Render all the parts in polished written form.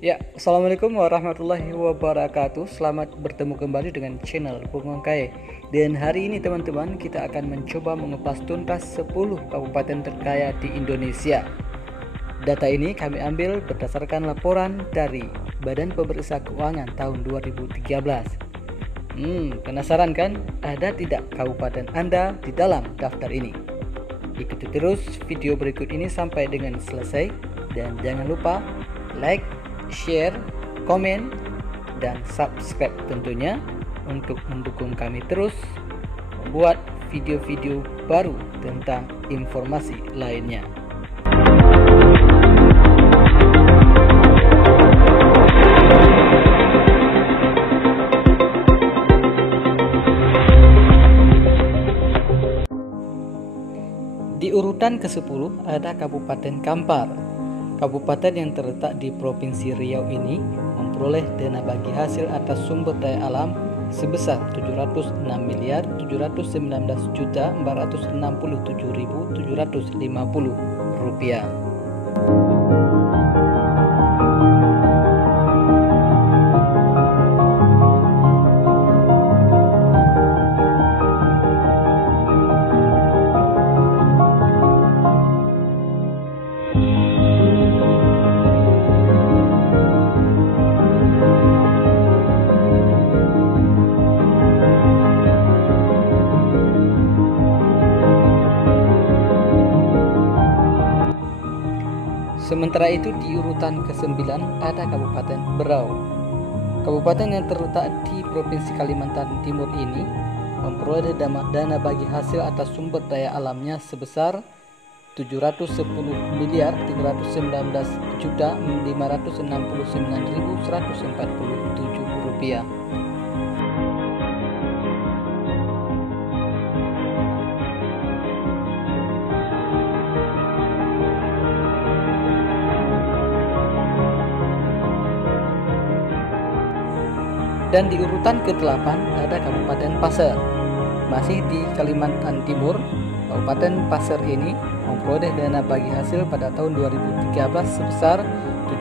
Ya, Assalamualaikum warahmatullahi wabarakatuh. Selamat bertemu kembali dengan channel Bung Kai. Dan hari ini teman-teman, kita akan mencoba mengupas tuntas 10 kabupaten terkaya di Indonesia. Data ini kami ambil berdasarkan laporan dari Badan Pemeriksa Keuangan tahun 2013. Penasaran kan? Ada tidak kabupaten Anda di dalam daftar ini? Ikuti terus video berikut ini sampai dengan selesai. Dan jangan lupa like, share, komen, dan subscribe tentunya untuk mendukung kami terus membuat video-video baru tentang informasi lainnya. Di urutan ke-10 ada Kabupaten Kampar. Kabupaten yang terletak di Provinsi Riau ini memperoleh dana bagi hasil atas sumber daya alam sebesar Rp619.467.750. Sementara itu di urutan ke-9 ada Kabupaten Berau. Kabupaten yang terletak di Provinsi Kalimantan Timur ini memperoleh dana bagi hasil atas sumber daya alamnya sebesar Rp719.569.147. Dan di urutan ke-8 ada Kabupaten Pasir. Masih di Kalimantan Timur, Kabupaten Pasir ini memperoleh dana bagi hasil pada tahun 2013 sebesar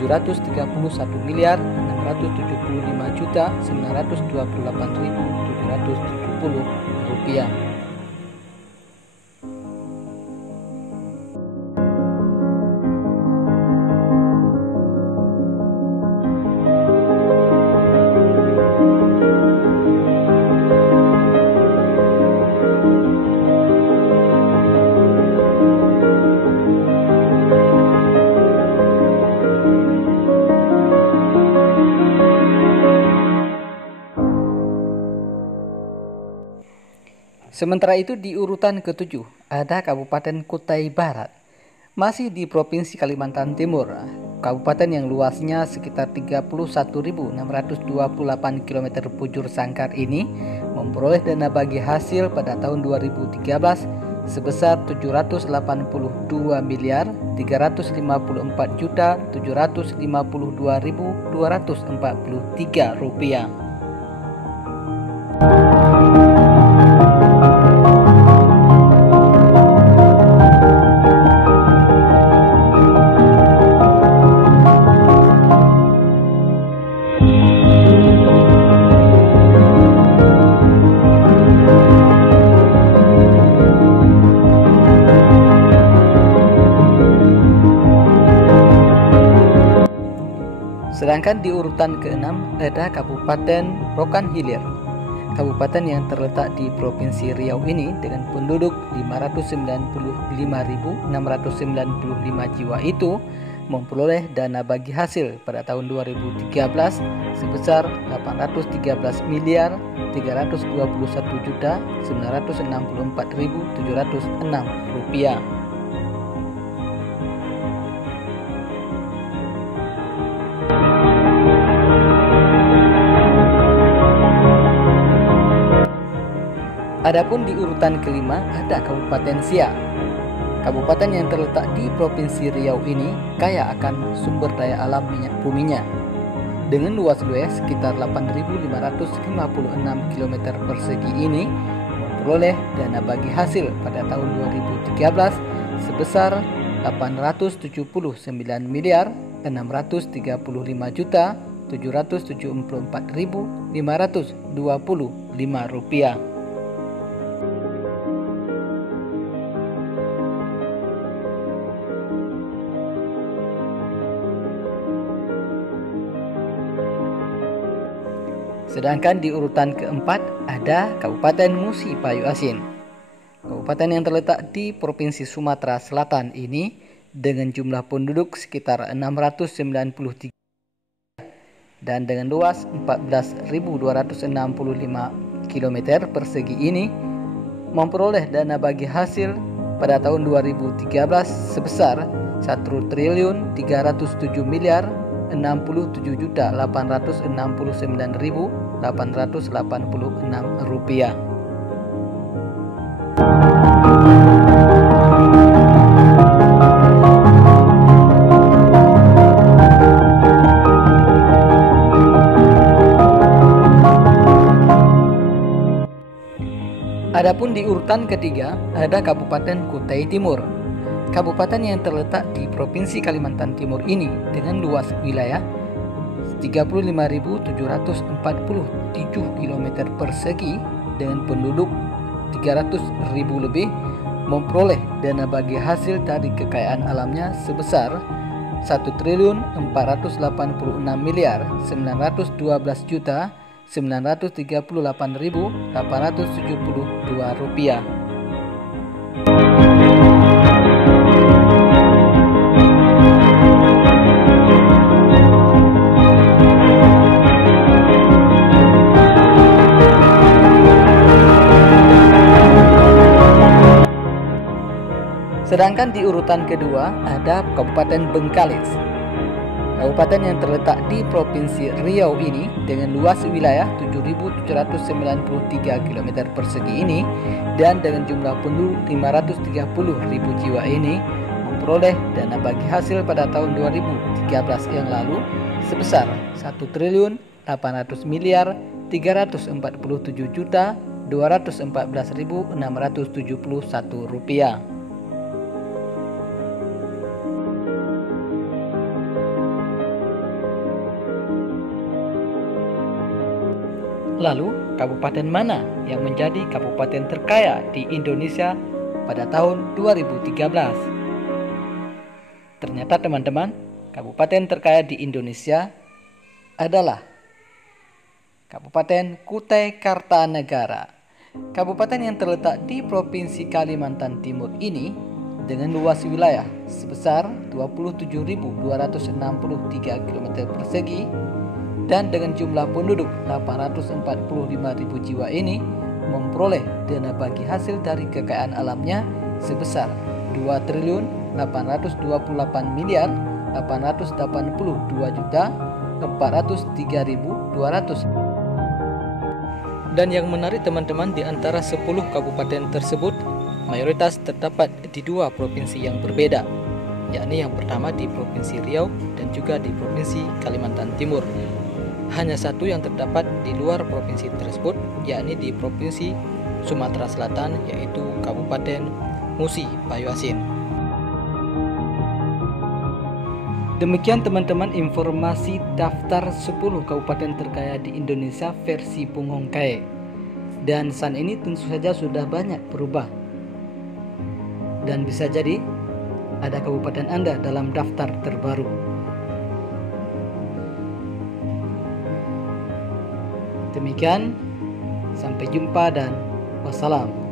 Rp735.928.770. Sementara itu di urutan ke-7 ada Kabupaten Kutai Barat. Masih di Provinsi Kalimantan Timur, kabupaten yang luasnya sekitar 31.628 km bujur sangkar ini memperoleh dana bagi hasil pada tahun 2013 sebesar Rp784.752.243. Sedangkan di urutan ke-6 ada Kabupaten Rokan Hilir. Kabupaten yang terletak di Provinsi Riau ini dengan penduduk 595.695 jiwa itu memperoleh dana bagi hasil pada tahun 2013 sebesar Rp831.964.706. Adapun di urutan ke-5 ada Kabupaten Siak. Kabupaten yang terletak di Provinsi Riau ini kaya akan sumber daya alam minyak buminya. Dengan luas sekitar 8.556 km persegi ini memperoleh dana bagi hasil pada tahun 2013 sebesar Rp879.774.525. Sedangkan di urutan keempat ada Kabupaten Musi Bayu Asin. Kabupaten yang terletak di Provinsi Sumatera Selatan ini dengan jumlah penduduk sekitar 693 dan dengan luas 14.265 km persegi ini memperoleh dana bagi hasil pada tahun 2013 sebesar 1.337.869.886 rupiah. Adapun di urutan ketiga ada Kabupaten Kutai Timur. Kabupaten yang terletak di Provinsi Kalimantan Timur ini dengan luas wilayah 35.747 km persegi dengan penduduk 300.000 lebih memperoleh dana bagi hasil dari kekayaan alamnya sebesar 1.412.938.872 rupiah. Sedangkan di urutan kedua ada Kabupaten Bengkalis. Kabupaten yang terletak di Provinsi Riau ini dengan luas wilayah 7.793 km persegi ini dan dengan jumlah penduduk 530.000 jiwa ini memperoleh dana bagi hasil pada tahun 2013 yang lalu sebesar 1.847.214.671 rupiah. Lalu, kabupaten mana yang menjadi kabupaten terkaya di Indonesia pada tahun 2013? Ternyata teman-teman, kabupaten terkaya di Indonesia adalah Kabupaten Kutai Kartanegara. Kabupaten yang terletak di Provinsi Kalimantan Timur ini dengan luas wilayah sebesar 27.263 km persegi dan dengan jumlah penduduk 845.000 jiwa ini memperoleh dana bagi hasil dari kekayaan alamnya sebesar 2.828.882.403.200. Dan yang menarik teman-teman, di antara 10 kabupaten tersebut mayoritas terdapat di dua provinsi yang berbeda, yakni yang pertama di Provinsi Riau dan juga di Provinsi Kalimantan Timur. Hanya satu yang terdapat di luar provinsi tersebut, yakni di Provinsi Sumatera Selatan, yaitu Kabupaten Musi Bayu Asin. Demikian teman-teman informasi daftar 10 kabupaten terkaya di Indonesia versi Bung Hongkae. Dan saat ini tentu saja sudah banyak berubah. Dan bisa jadi ada kabupaten Anda dalam daftar terbaru. Demikian, sampai jumpa dan wassalam.